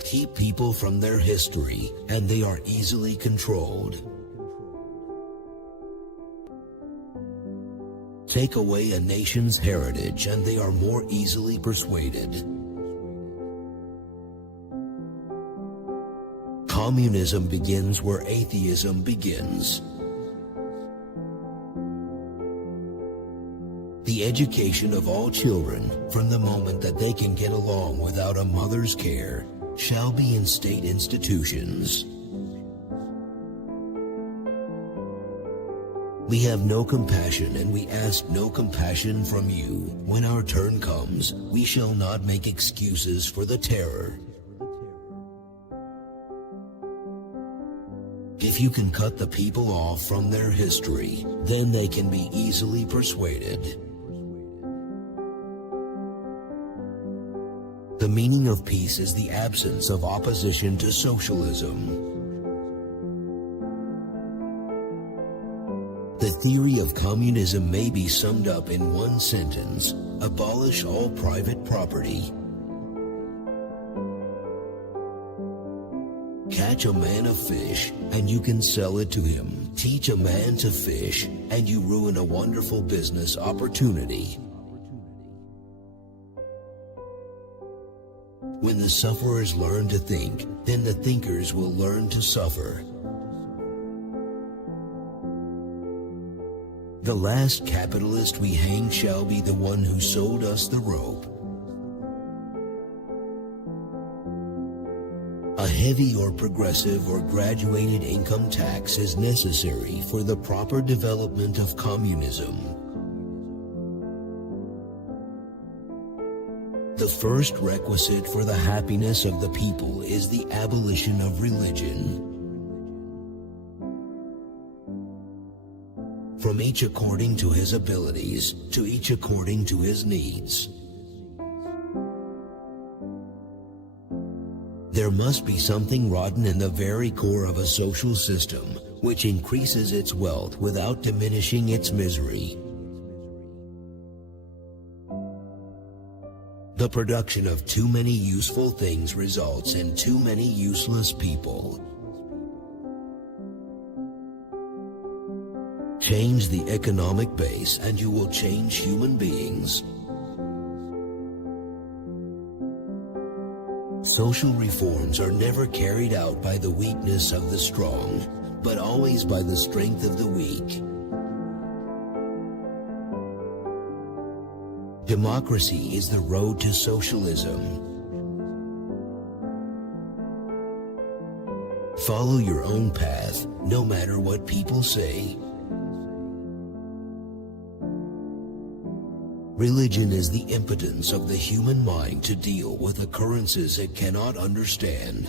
Keep people from their history, and they are easily controlled. Take away a nation's heritage, and they are more easily persuaded. Communism begins where atheism begins. The education of all children, from the moment that they can get along without a mother's care, shall be in state institutions. We have no compassion, and we ask no compassion from you. When our turn comes, we shall not make excuses for the terror. If you can cut the people off from their history, then they can be easily persuaded. The meaning of peace is the absence of opposition to socialism. The theory of communism may be summed up in one sentence: abolish all private property. Catch a man a fish, and you can sell it to him. Teach a man to fish, and you ruin a wonderful business opportunity. When the sufferers learn to think, then the thinkers will learn to suffer. The last capitalist we hang shall be the one who sold us the rope. A heavy or progressive or graduated income tax is necessary for the proper development of communism. The first requisite for the happiness of the people is the abolition of religion. From each according to his abilities, to each according to his needs. There must be something rotten in the very core of a social system, which increases its wealth without diminishing its misery. The production of too many useful things results in too many useless people. Change the economic base and you will change human beings. Social reforms are never carried out by the weakness of the strong, but always by the strength of the weak. Democracy is the road to socialism. Follow your own path, no matter what people say. Religion is the impotence of the human mind to deal with occurrences it cannot understand.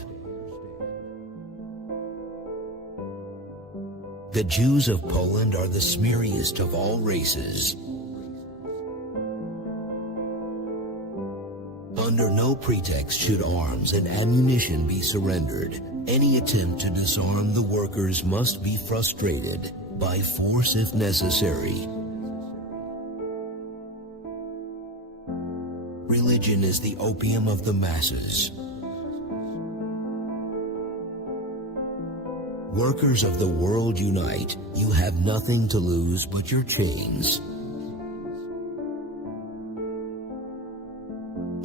The Jews of Poland are the smeariest of all races. Under no pretext should arms and ammunition be surrendered. Any attempt to disarm the workers must be frustrated, by force if necessary. Religion is the opium of the masses. Workers of the world unite. You have nothing to lose but your chains.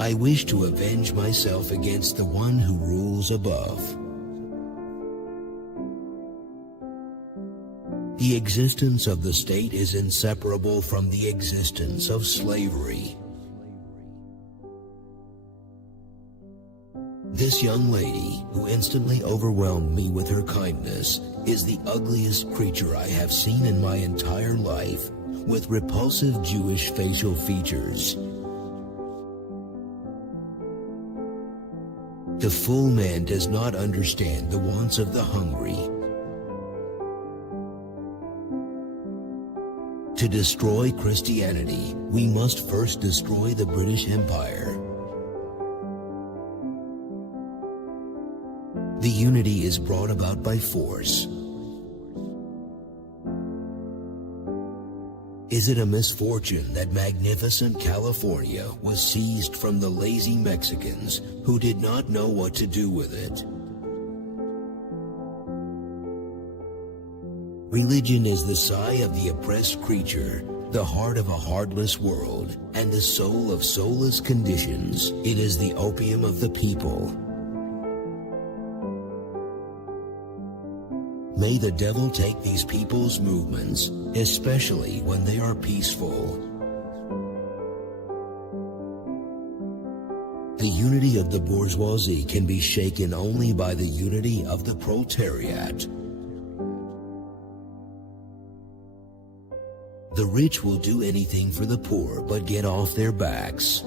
I wish to avenge myself against the one who rules above. The existence of the state is inseparable from the existence of slavery. This young lady, who instantly overwhelmed me with her kindness, is the ugliest creature I have seen in my entire life, with repulsive Jewish facial features. The full man does not understand the wants of the hungry. To destroy Christianity, we must first destroy the British Empire. The unity is brought about by force. Is it a misfortune that magnificent California was seized from the lazy Mexicans who did not know what to do with it? Religion is the sigh of the oppressed creature, the heart of a heartless world, and the soul of soulless conditions. It is the opium of the people. May the devil take these people's movements, especially when they are peaceful. The unity of the bourgeoisie can be shaken only by the unity of the proletariat. The rich will do anything for the poor but get off their backs.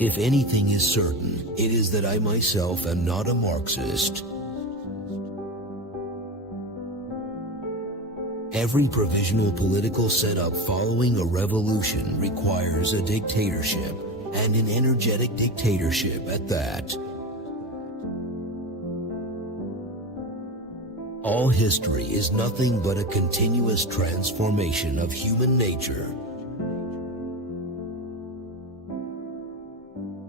If anything is certain, it is that I myself am not a Marxist. Every provisional political setup following a revolution requires a dictatorship, and an energetic dictatorship at that. All history is nothing but a continuous transformation of human nature.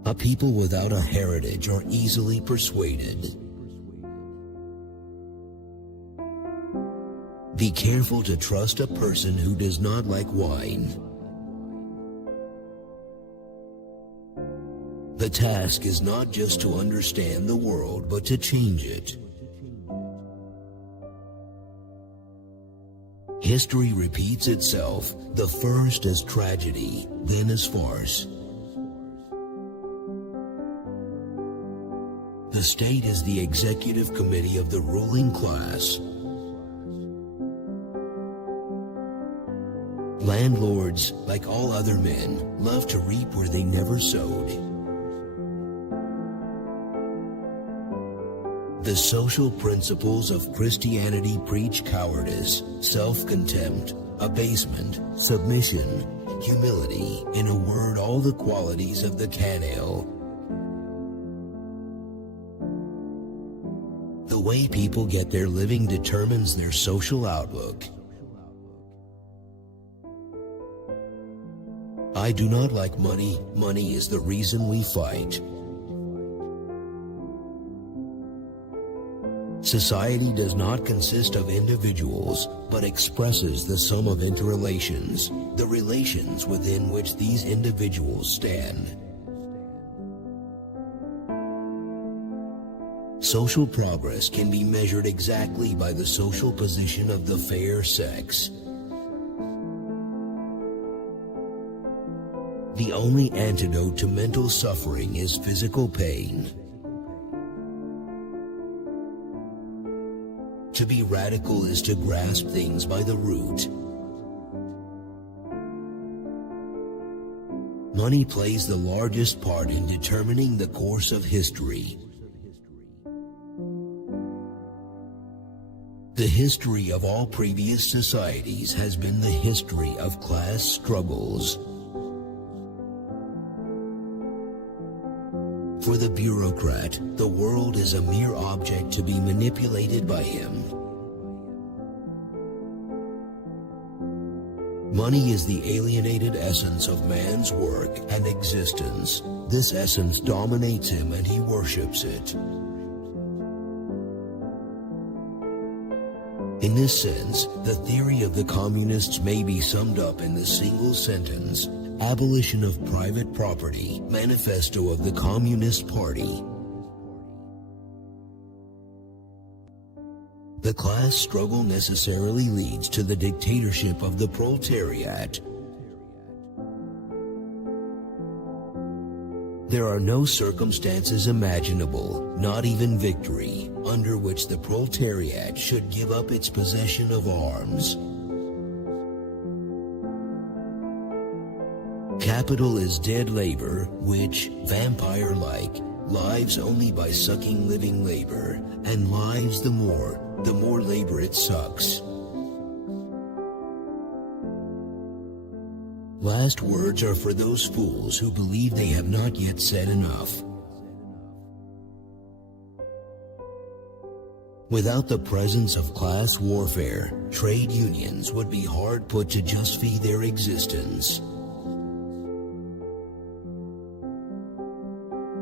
A people without a heritage are easily persuaded. Be careful to trust a person who does not like wine. The task is not just to understand the world, but to change it. History repeats itself, the first as tragedy, then as farce. The state is the executive committee of the ruling class. Landlords, like all other men, love to reap where they never sowed. The social principles of Christianity preach cowardice, self-contempt, abasement, submission, humility, in a word, all the qualities of the canaille. The way people get their living determines their social outlook. I do not like money. Money is the reason we fight. Society does not consist of individuals, but expresses the sum of interrelations, the relations within which these individuals stand. Social progress can be measured exactly by the social position of the fair sex. The only antidote to mental suffering is physical pain. To be radical is to grasp things by the root. Money plays the largest part in determining the course of history. The history of all previous societies has been the history of class struggles. For the bureaucrat, the world is a mere object to be manipulated by him. Money is the alienated essence of man's work and existence. This essence dominates him and he worships it. In this sense, the theory of the communists may be summed up in the single sentence, Abolition of Private Property, Manifesto of the Communist Party. The class struggle necessarily leads to the dictatorship of the proletariat. There are no circumstances imaginable, not even victory, under which the proletariat should give up its possession of arms. Capital is dead labor, which, vampire-like, lives only by sucking living labor, and lives the more labor it sucks. Last words are for those fools who believe they have not yet said enough. Without the presence of class warfare, trade unions would be hard put to just feed their existence.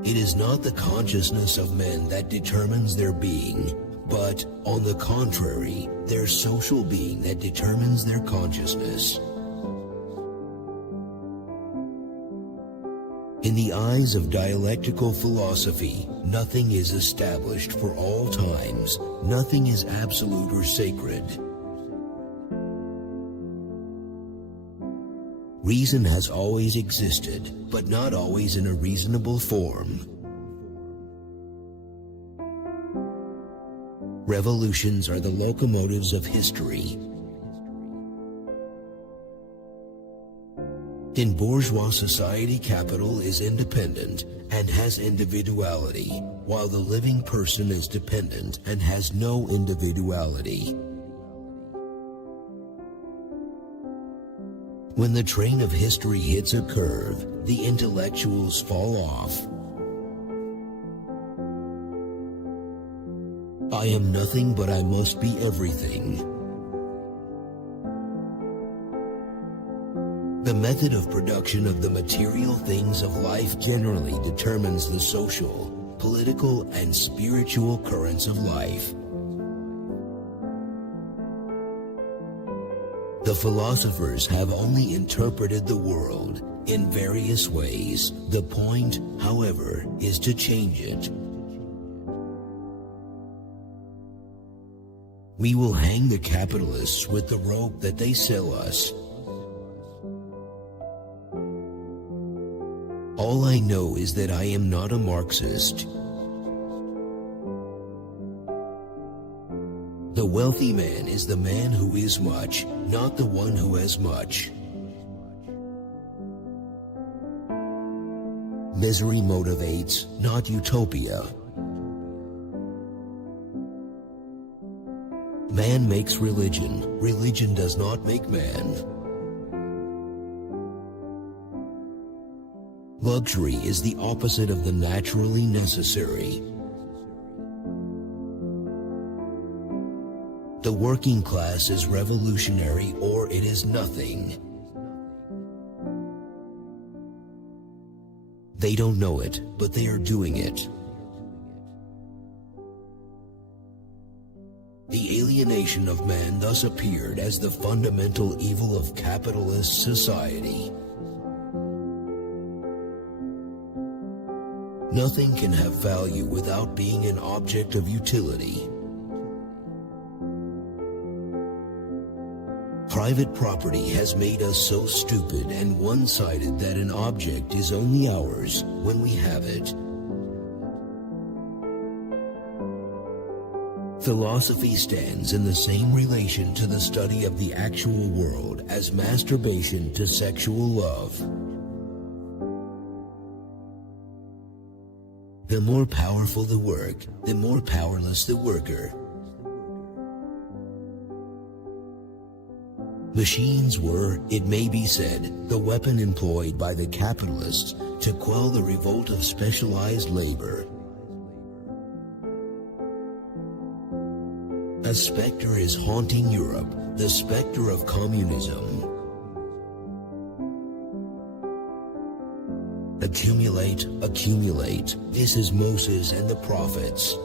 It is not the consciousness of men that determines their being, but, on the contrary, their social being that determines their consciousness. In the eyes of dialectical philosophy, nothing is established for all times, nothing is absolute or sacred. Reason has always existed, but not always in a reasonable form. Revolutions are the locomotives of history. In bourgeois society, capital is independent and has individuality, while the living person is dependent and has no individuality. When the train of history hits a curve, the intellectuals fall off. I am nothing, but I must be everything. The method of production of the material things of life generally determines the social, political, and spiritual currents of life. The philosophers have only interpreted the world in various ways. The point, however, is to change it. We will hang the capitalists with the rope that they sell us. All I know is that I am not a Marxist. The wealthy man is the man who is much, not the one who has much. Misery motivates, not utopia. Man makes religion. Religion does not make man. Luxury is the opposite of the naturally necessary. The working class is revolutionary or it is nothing. They don't know it, but they are doing it. The alienation of man thus appeared as the fundamental evil of capitalist society. Nothing can have value without being an object of utility. Private property has made us so stupid and one-sided that an object is only ours when we have it. Philosophy stands in the same relation to the study of the actual world as masturbation to sexual love. The more powerful the work, the more powerless the worker. Machines were, it may be said, the weapon employed by the capitalists to quell the revolt of specialized labor. A specter is haunting Europe, the specter of communism. Accumulate, accumulate. This is Moses and the prophets.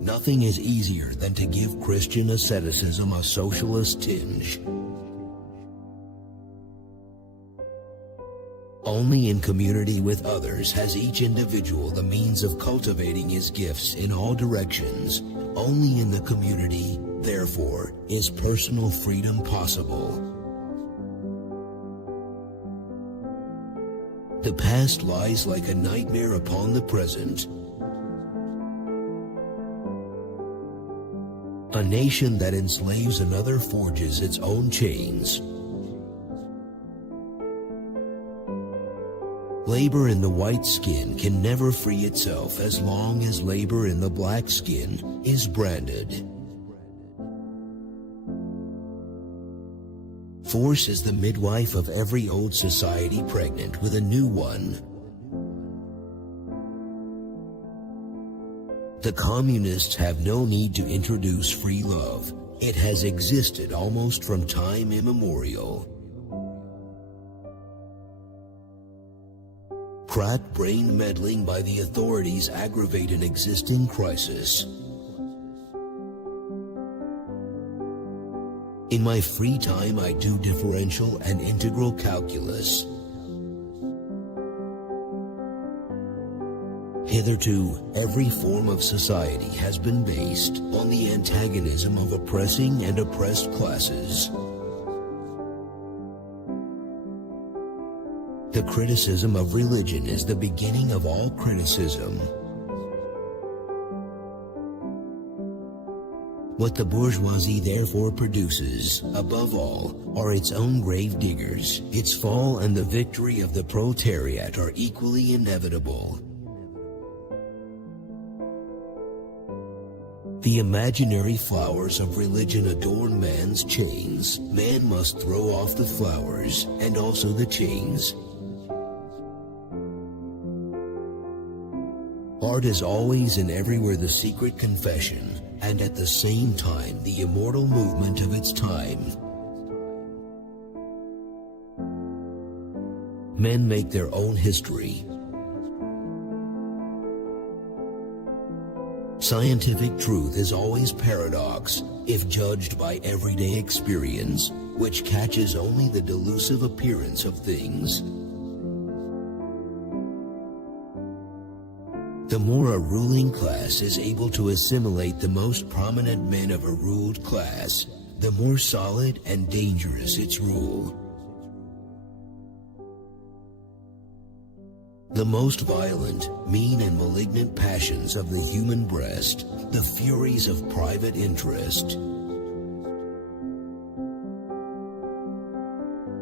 Nothing is easier than to give Christian asceticism a socialist tinge. Only in community with others has each individual the means of cultivating his gifts in all directions. Only in the community, therefore, is personal freedom possible. The past lies like a nightmare upon the present. A nation that enslaves another forges its own chains. Labor in the white skin can never free itself as long as labor in the black skin is branded. Force is the midwife of every old society pregnant with a new one. The communists have no need to introduce free love. It has existed almost from time immemorial. Crack-brained meddling by the authorities aggravate an existing crisis. In my free time, I do differential and integral calculus. Hitherto, every form of society has been based on the antagonism of oppressing and oppressed classes. The criticism of religion is the beginning of all criticism. What the bourgeoisie therefore produces, above all, are its own grave diggers. Its fall and the victory of the proletariat are equally inevitable. The imaginary flowers of religion adorn man's chains. Man must throw off the flowers, and also the chains. Art is always and everywhere the secret confession, and at the same time the immortal movement of its time. Men make their own history. Scientific truth is always paradox, if judged by everyday experience, which catches only the delusive appearance of things. The more a ruling class is able to assimilate the most prominent men of a ruled class, the more solid and dangerous its rule. The most violent, mean and malignant passions of the human breast, the furies of private interest.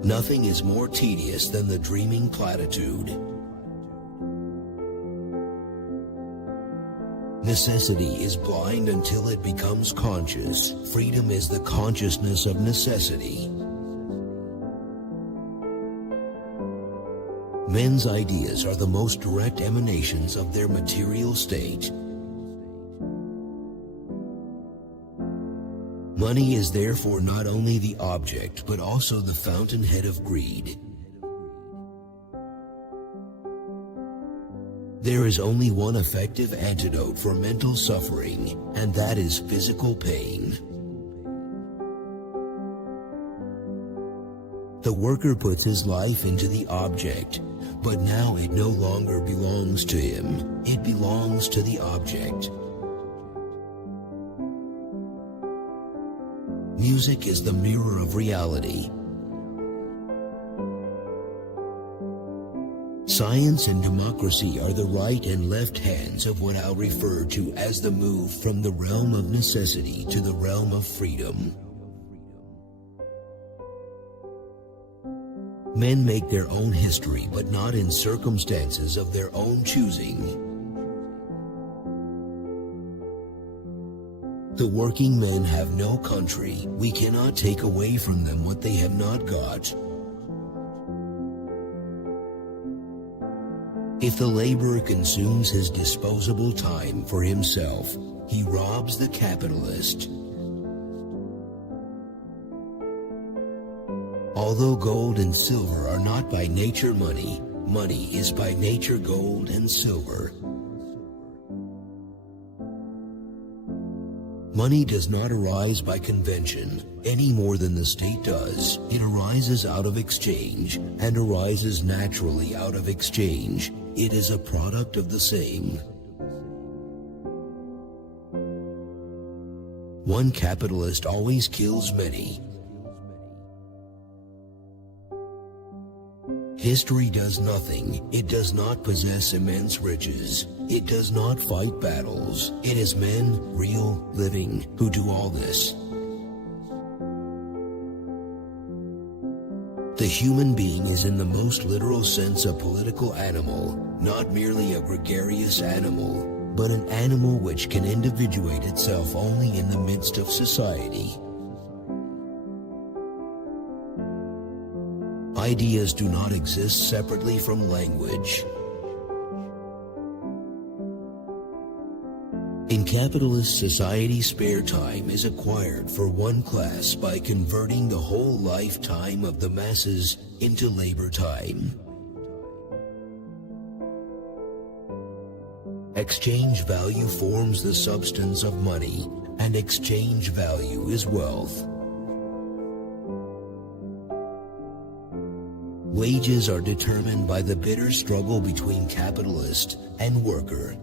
Nothing is more tedious than the dreaming platitude. Necessity is blind until it becomes conscious. Freedom is the consciousness of necessity. Men's ideas are the most direct emanations of their material state. Money is therefore not only the object, but also the fountainhead of greed. There is only one effective antidote for mental suffering, and that is physical pain. The worker puts his life into the object, but now it no longer belongs to him. It belongs to the object. Music is the mirror of reality. Science and democracy are the right and left hands of what I'll refer to as the move from the realm of necessity to the realm of freedom. Men make their own history, but not in circumstances of their own choosing. The working men have no country. We cannot take away from them what they have not got. If the laborer consumes his disposable time for himself, he robs the capitalist. Although gold and silver are not by nature money, money is by nature gold and silver. Money does not arise by convention, any more than the state does. It arises out of exchange, and arises naturally out of exchange. It is a product of the same. One capitalist always kills many. History does nothing. It does not possess immense riches. It does not fight battles. It is men, real, living, who do all this. The human being is in the most literal sense a political animal, not merely a gregarious animal, but an animal which can individuate itself only in the midst of society. Ideas do not exist separately from language. In capitalist society, spare time is acquired for one class by converting the whole lifetime of the masses into labor time. Exchange value forms the substance of money, and exchange value is wealth. Wages are determined by the bitter struggle between capitalist and worker.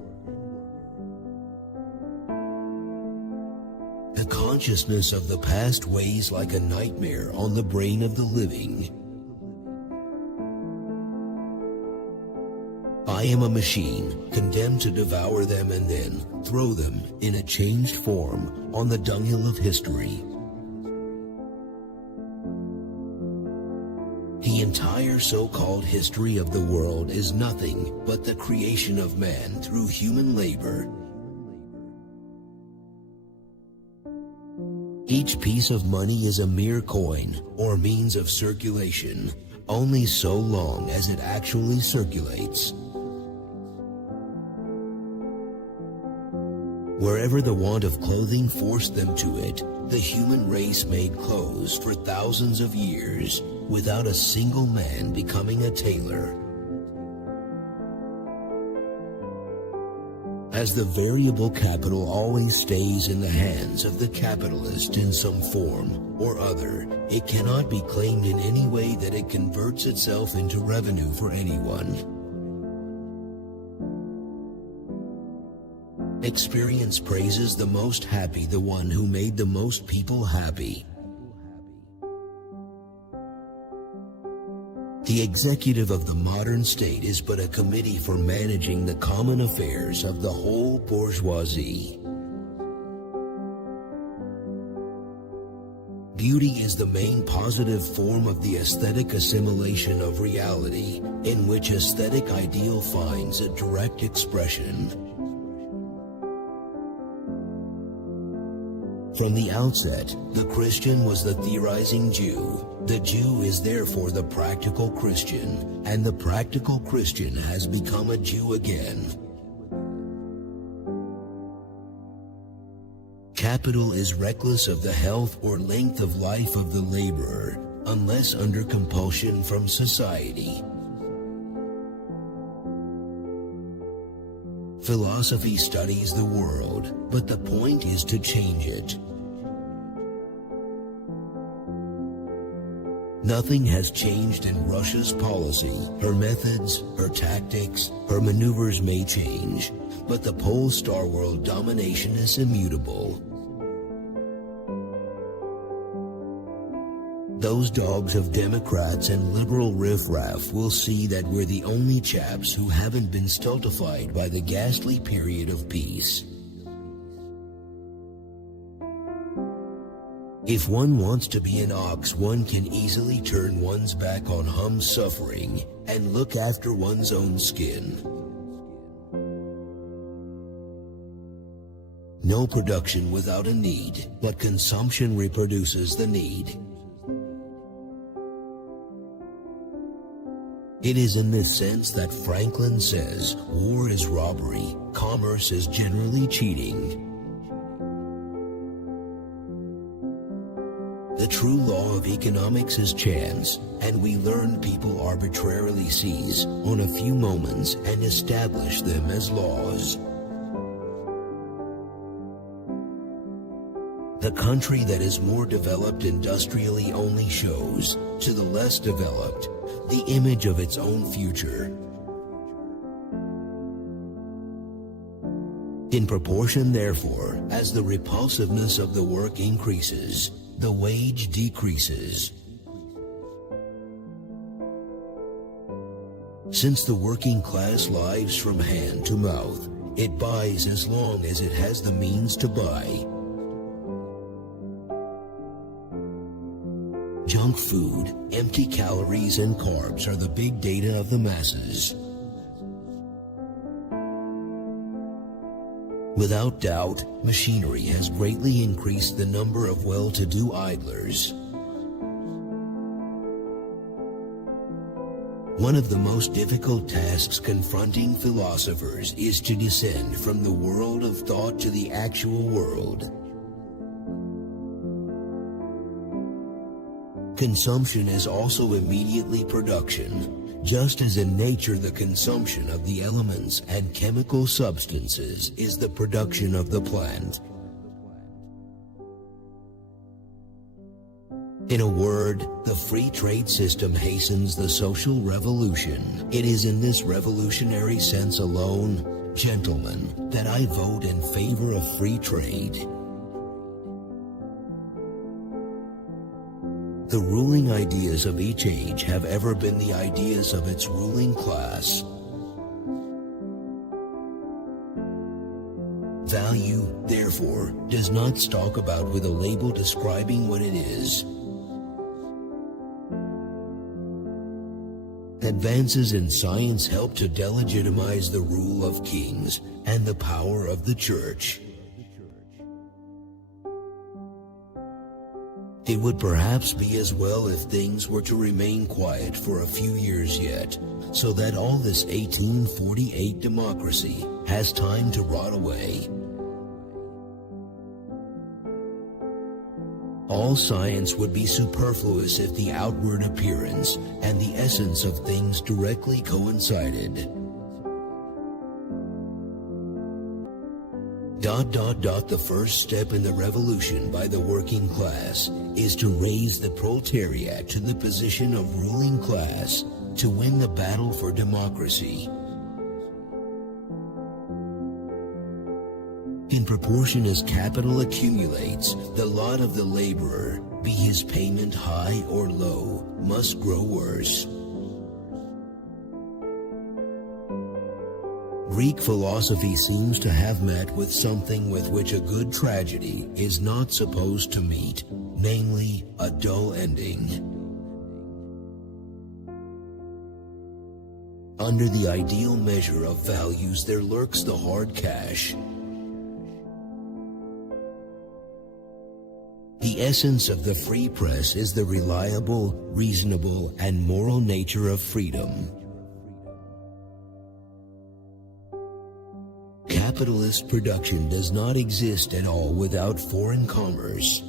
The consciousness of the past weighs like a nightmare on the brain of the living. I am a machine, condemned to devour them and then throw them in a changed form on the dunghill of history. The entire so-called history of the world is nothing but the creation of man through human labor. Each piece of money is a mere coin or means of circulation, only so long as it actually circulates. Wherever the want of clothing forced them to it, the human race made clothes for thousands of years without a single man becoming a tailor. As the variable capital always stays in the hands of the capitalist in some form or other, it cannot be claimed in any way that it converts itself into revenue for anyone. Experience praises the most happy the one who made the most people happy. The executive of the modern state is but a committee for managing the common affairs of the whole bourgeoisie. Beauty is the main positive form of the aesthetic assimilation of reality, in which aesthetic ideal finds a direct expression. From the outset, the Christian was the theorizing Jew. The Jew is therefore the practical Christian, and the practical Christian has become a Jew again. Capital is reckless of the health or length of life of the laborer, unless under compulsion from society. Philosophy studies the world, but the point is to change it. Nothing has changed in Russia's policy. Her methods, her tactics, her maneuvers may change, but the Polestar world domination is immutable. Those dogs of Democrats and liberal riffraff will see that we're the only chaps who haven't been stultified by the ghastly period of peace. If one wants to be an ox, one can easily turn one's back on Hum's suffering and look after one's own skin. No production without a need, but consumption reproduces the need. It is in this sense that Franklin says, war is robbery, commerce is generally cheating. The true law of economics is chance, and we learn people arbitrarily seize on a few moments and establish them as laws. The country that is more developed industrially only shows, to the less developed, the image of its own future. In proportion, therefore, as the repulsiveness of the work increases, the wage decreases. Since the working class lives from hand to mouth, it buys as long as it has the means to buy. Junk food, empty calories and carbs are the big data of the masses. Without doubt, machinery has greatly increased the number of well-to-do idlers. One of the most difficult tasks confronting philosophers is to descend from the world of thought to the actual world. Consumption is also immediately production, just as in nature the consumption of the elements and chemical substances is the production of the plant. In a word, the free trade system hastens the social revolution. It is in this revolutionary sense alone, gentlemen, that I vote in favor of free trade. The ruling ideas of each age have ever been the ideas of its ruling class. Value, therefore, does not stalk about with a label describing what it is. Advances in science help to delegitimize the rule of kings and the power of the church. It would perhaps be as well if things were to remain quiet for a few years yet, so that all this 1848 democracy has time to rot away. All science would be superfluous if the outward appearance and the essence of things directly coincided. The first step in the revolution by the working class is to raise the proletariat to the position of ruling class, to win the battle for democracy. In proportion as capital accumulates, the lot of the laborer, be his payment high or low, must grow worse. Greek philosophy seems to have met with something with which a good tragedy is not supposed to meet, namely, a dull ending. Under the ideal measure of values there lurks the hard cash. The essence of the free press is the reliable, reasonable, and moral nature of freedom. Capitalist production does not exist at all without foreign commerce.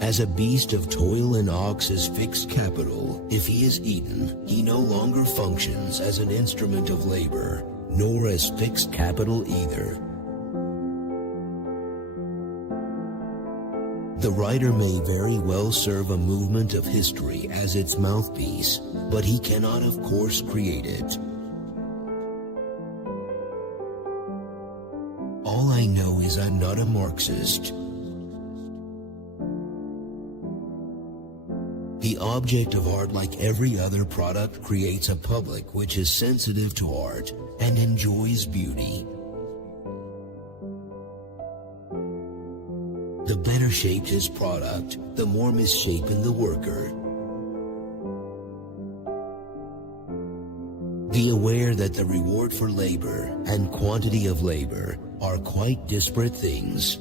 As a beast of toil and ox is fixed capital, if he is eaten, he no longer functions as an instrument of labor, nor as fixed capital either. The writer may very well serve a movement of history as its mouthpiece, but he cannot of course create it. All I know is I'm not a Marxist. The object of art, like every other product, creates a public which is sensitive to art and enjoys beauty. The better shaped his product, the more misshapen the worker. Be aware that the reward for labor and quantity of labor are quite disparate things.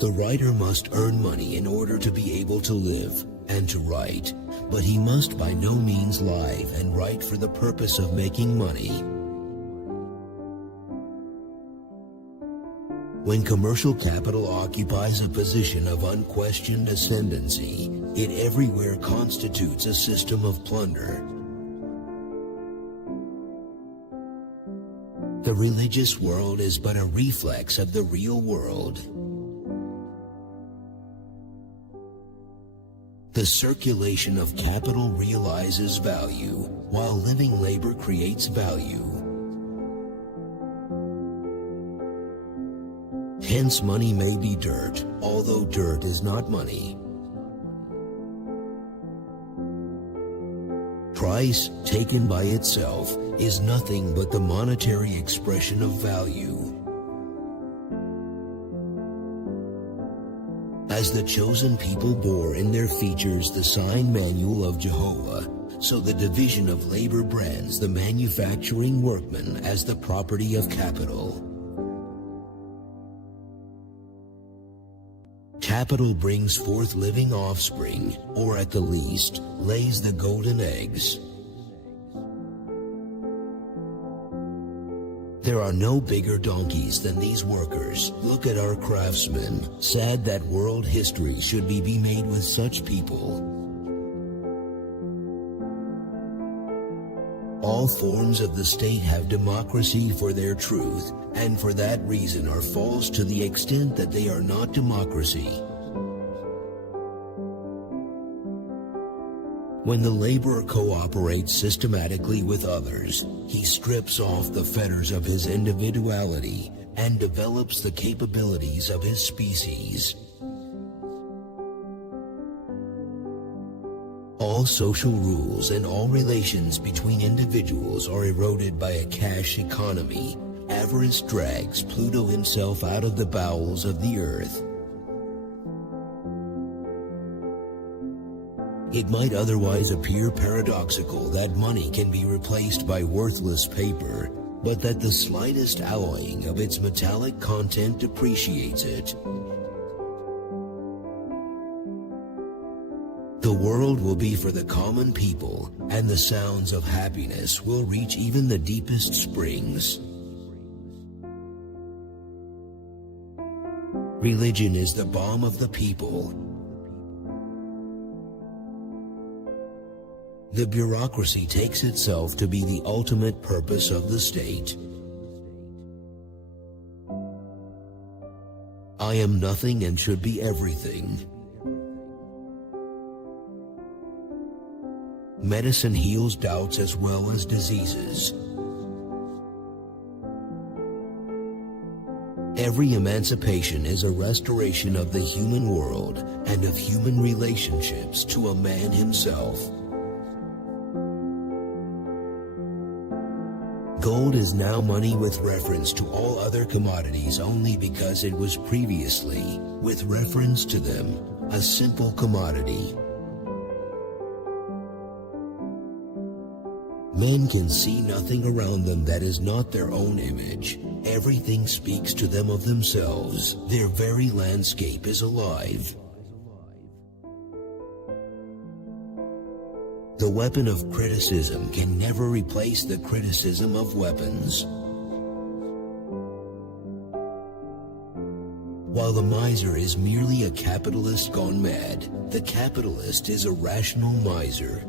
The writer must earn money in order to be able to live and to write, but he must by no means live and write for the purpose of making money. When commercial capital occupies a position of unquestioned ascendancy, it everywhere constitutes a system of plunder. The religious world is but a reflex of the real world. The circulation of capital realizes value, while living labor creates value. Hence money may be dirt, although dirt is not money. Price, taken by itself, is nothing but the monetary expression of value. As the chosen people bore in their features the sign manual of Jehovah, so the division of labor brands the manufacturing workman as the property of capital. Capital brings forth living offspring, or at the least, lays the golden eggs. There are no bigger donkeys than these workers. Look at our craftsmen. Sad that world history should be made with such people. All forms of the state have democracy for their truth, and for that reason are false to the extent that they are not democracy. When the laborer cooperates systematically with others, he strips off the fetters of his individuality and develops the capabilities of his species. All social rules and all relations between individuals are eroded by a cash economy. Avarice drags Pluto himself out of the bowels of the earth. It might otherwise appear paradoxical that money can be replaced by worthless paper, but that the slightest alloying of its metallic content depreciates it. The world will be for the common people, and the sounds of happiness will reach even the deepest springs. Religion is the balm of the people. The bureaucracy takes itself to be the ultimate purpose of the state. I am nothing and should be everything. Medicine heals doubts as well as diseases. Every emancipation is a restoration of the human world and of human relationships to a man himself. Gold is now money with reference to all other commodities only because it was previously, with reference to them, a simple commodity. Men can see nothing around them that is not their own image. Everything speaks to them of themselves. Their very landscape is alive. The weapon of criticism can never replace the criticism of weapons. While the miser is merely a capitalist gone mad, the capitalist is a rational miser.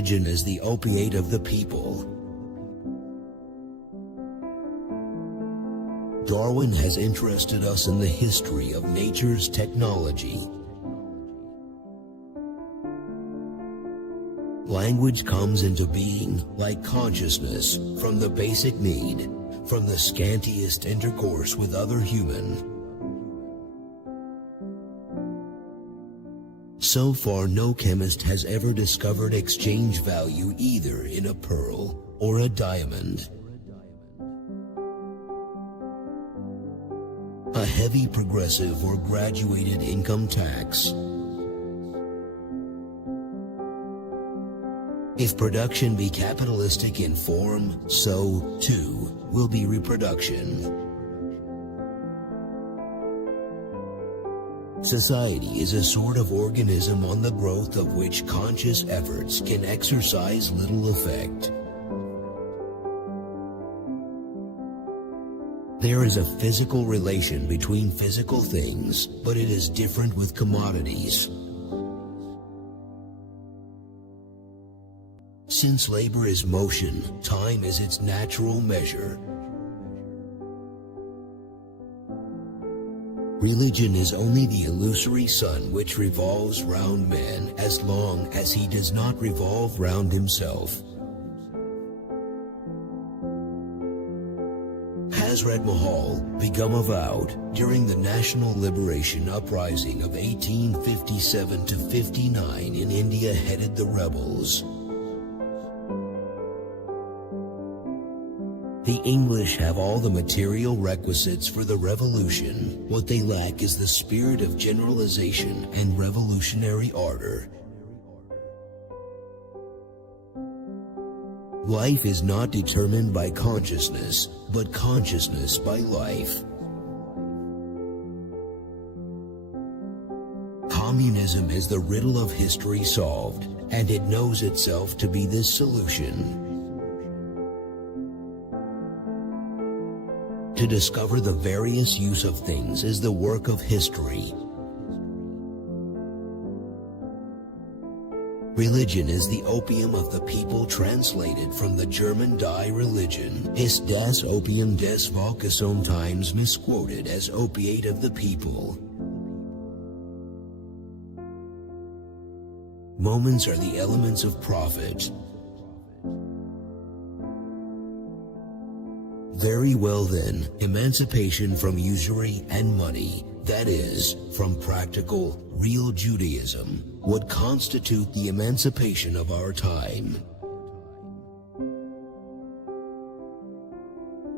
Religion is the opiate of the people. Darwin has interested us in the history of nature's technology. Language comes into being, like consciousness, from the basic need, from the scantiest intercourse with other human. So far, no chemist has ever discovered exchange value either in a pearl or a diamond. A heavy progressive or graduated income tax. If production be capitalistic in form, so, too, will be reproduction. Society is a sort of organism on the growth of which conscious efforts can exercise little effect. There is a physical relation between physical things, but it is different with commodities. Since labor is motion, time is its natural measure. Religion is only the illusory sun which revolves round man as long as he does not revolve round himself. Hazrat Mahal, become avowed during the National Liberation Uprising of 1857 to 59 in India, headed the rebels. The English have all the material requisites for the revolution. What they lack is the spirit of generalization and revolutionary ardor. Life is not determined by consciousness, but consciousness by life. Communism is the riddle of history solved, and it knows itself to be this solution. To discover the various use of things is the work of history. Religion is the opium of the people, translated from the German Die Religion ist das Opium des Volkes, sometimes misquoted as opiate of the people. Moments are the elements of profit. Very well then, emancipation from usury and money, that is, from practical, real Judaism, would constitute the emancipation of our time.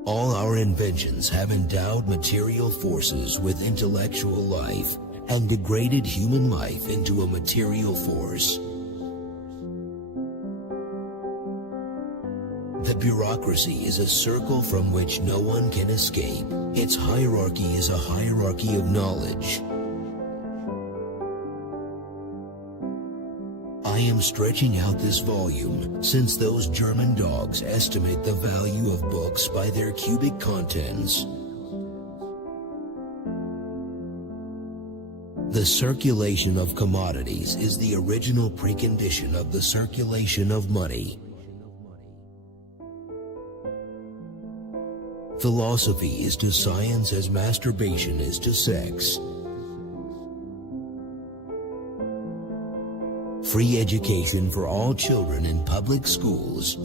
All our inventions have endowed material forces with intellectual life and degraded human life into a material force. The bureaucracy is a circle from which no one can escape. Its hierarchy is a hierarchy of knowledge. I am stretching out this volume, since those German dogs estimate the value of books by their cubic contents. The circulation of commodities is the original precondition of the circulation of money. Philosophy is to science as masturbation is to sex. Free education for all children in public schools.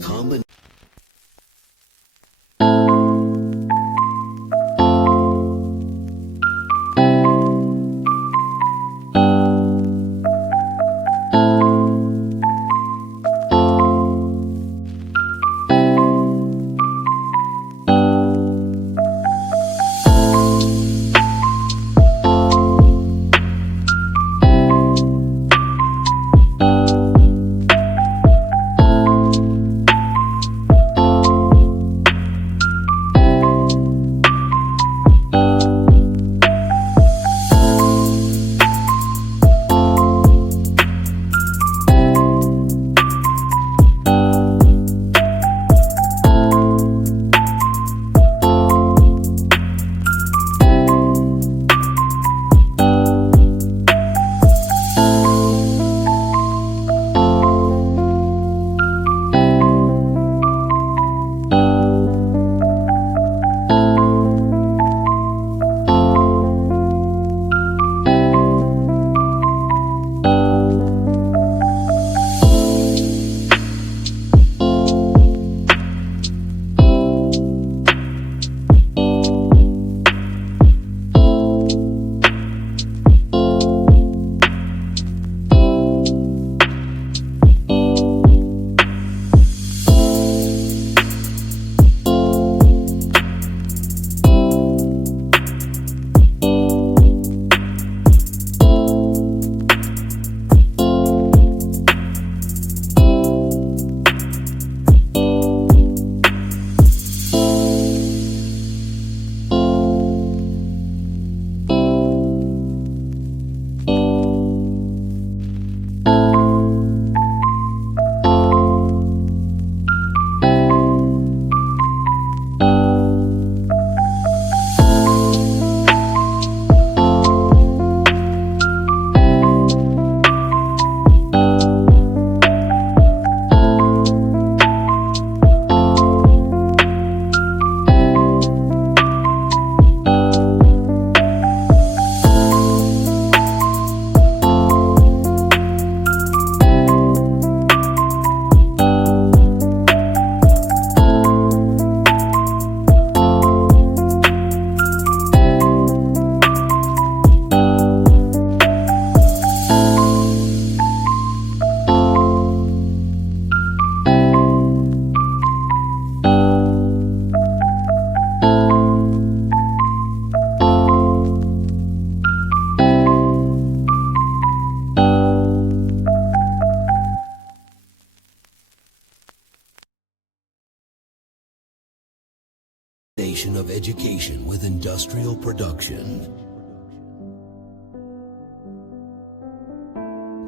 combination of education with industrial production.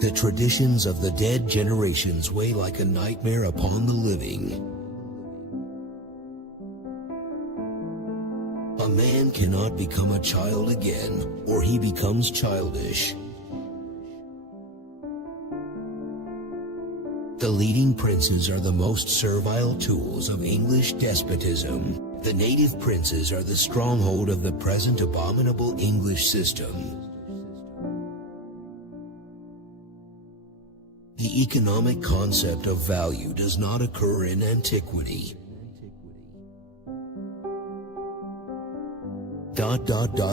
The traditions of the dead generations weigh like a nightmare upon the living. A man cannot become a child again, or he becomes childish. The leading princes are the most servile tools of English despotism. The native princes are the stronghold of the present abominable English system. The economic concept of value does not occur in antiquity.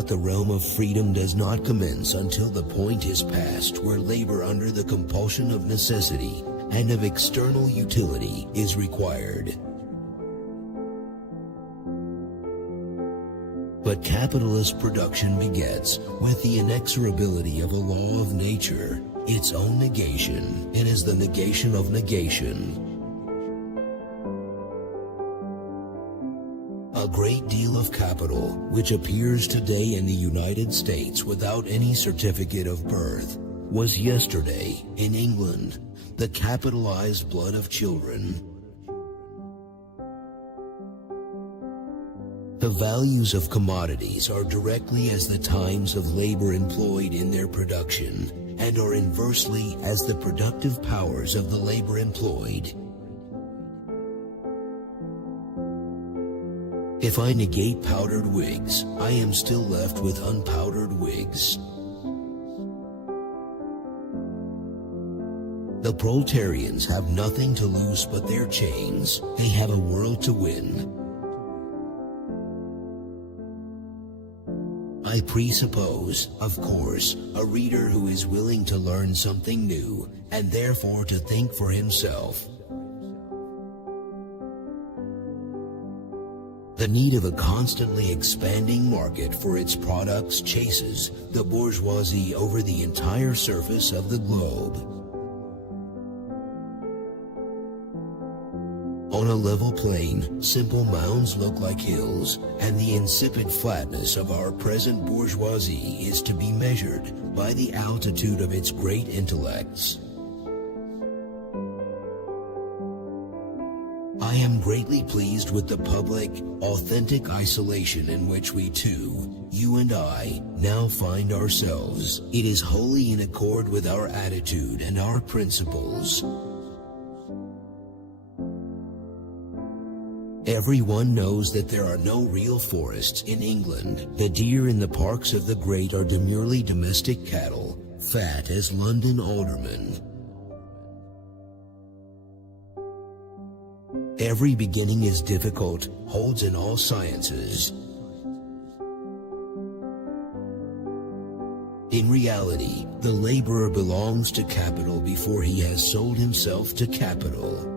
The realm of freedom does not commence until the point is past where labor under the compulsion of necessity and of external utility is required. But capitalist production begets, with the inexorability of a law of nature, its own negation, and is the negation of negation. A great deal of capital, which appears today in the United States without any certificate of birth, was yesterday, in England, the capitalized blood of children. The values of commodities are directly as the times of labor employed in their production, and are inversely as the productive powers of the labor employed. If I negate powdered wigs, I am still left with unpowdered wigs. The proletarians have nothing to lose but their chains. They have a world to win. I presuppose, of course, a reader who is willing to learn something new, and therefore to think for himself. The need of a constantly expanding market for its products chases the bourgeoisie over the entire surface of the globe. On a level plain, simple mounds look like hills, and the insipid flatness of our present bourgeoisie is to be measured by the altitude of its great intellects. I am greatly pleased with the public, authentic isolation in which we two, you and I, now find ourselves. It is wholly in accord with our attitude and our principles. Everyone knows that there are no real forests in England. The deer in the parks of the great are demurely domestic cattle, fat as London aldermen. Every beginning is difficult, holds in all sciences. In reality, the laborer belongs to capital before he has sold himself to capital.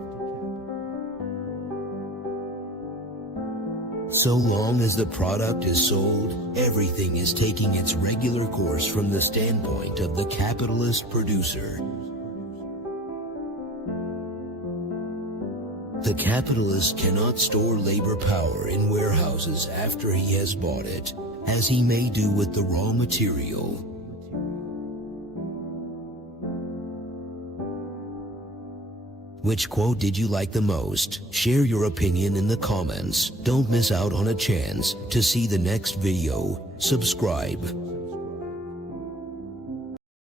So long as the product is sold, everything is taking its regular course from the standpoint of the capitalist producer. The capitalist cannot store labor power in warehouses after he has bought it, as he may do with the raw material. Which quote did you like the most? Share your opinion in the comments. Don't miss out on a chance to see the next video. Subscribe.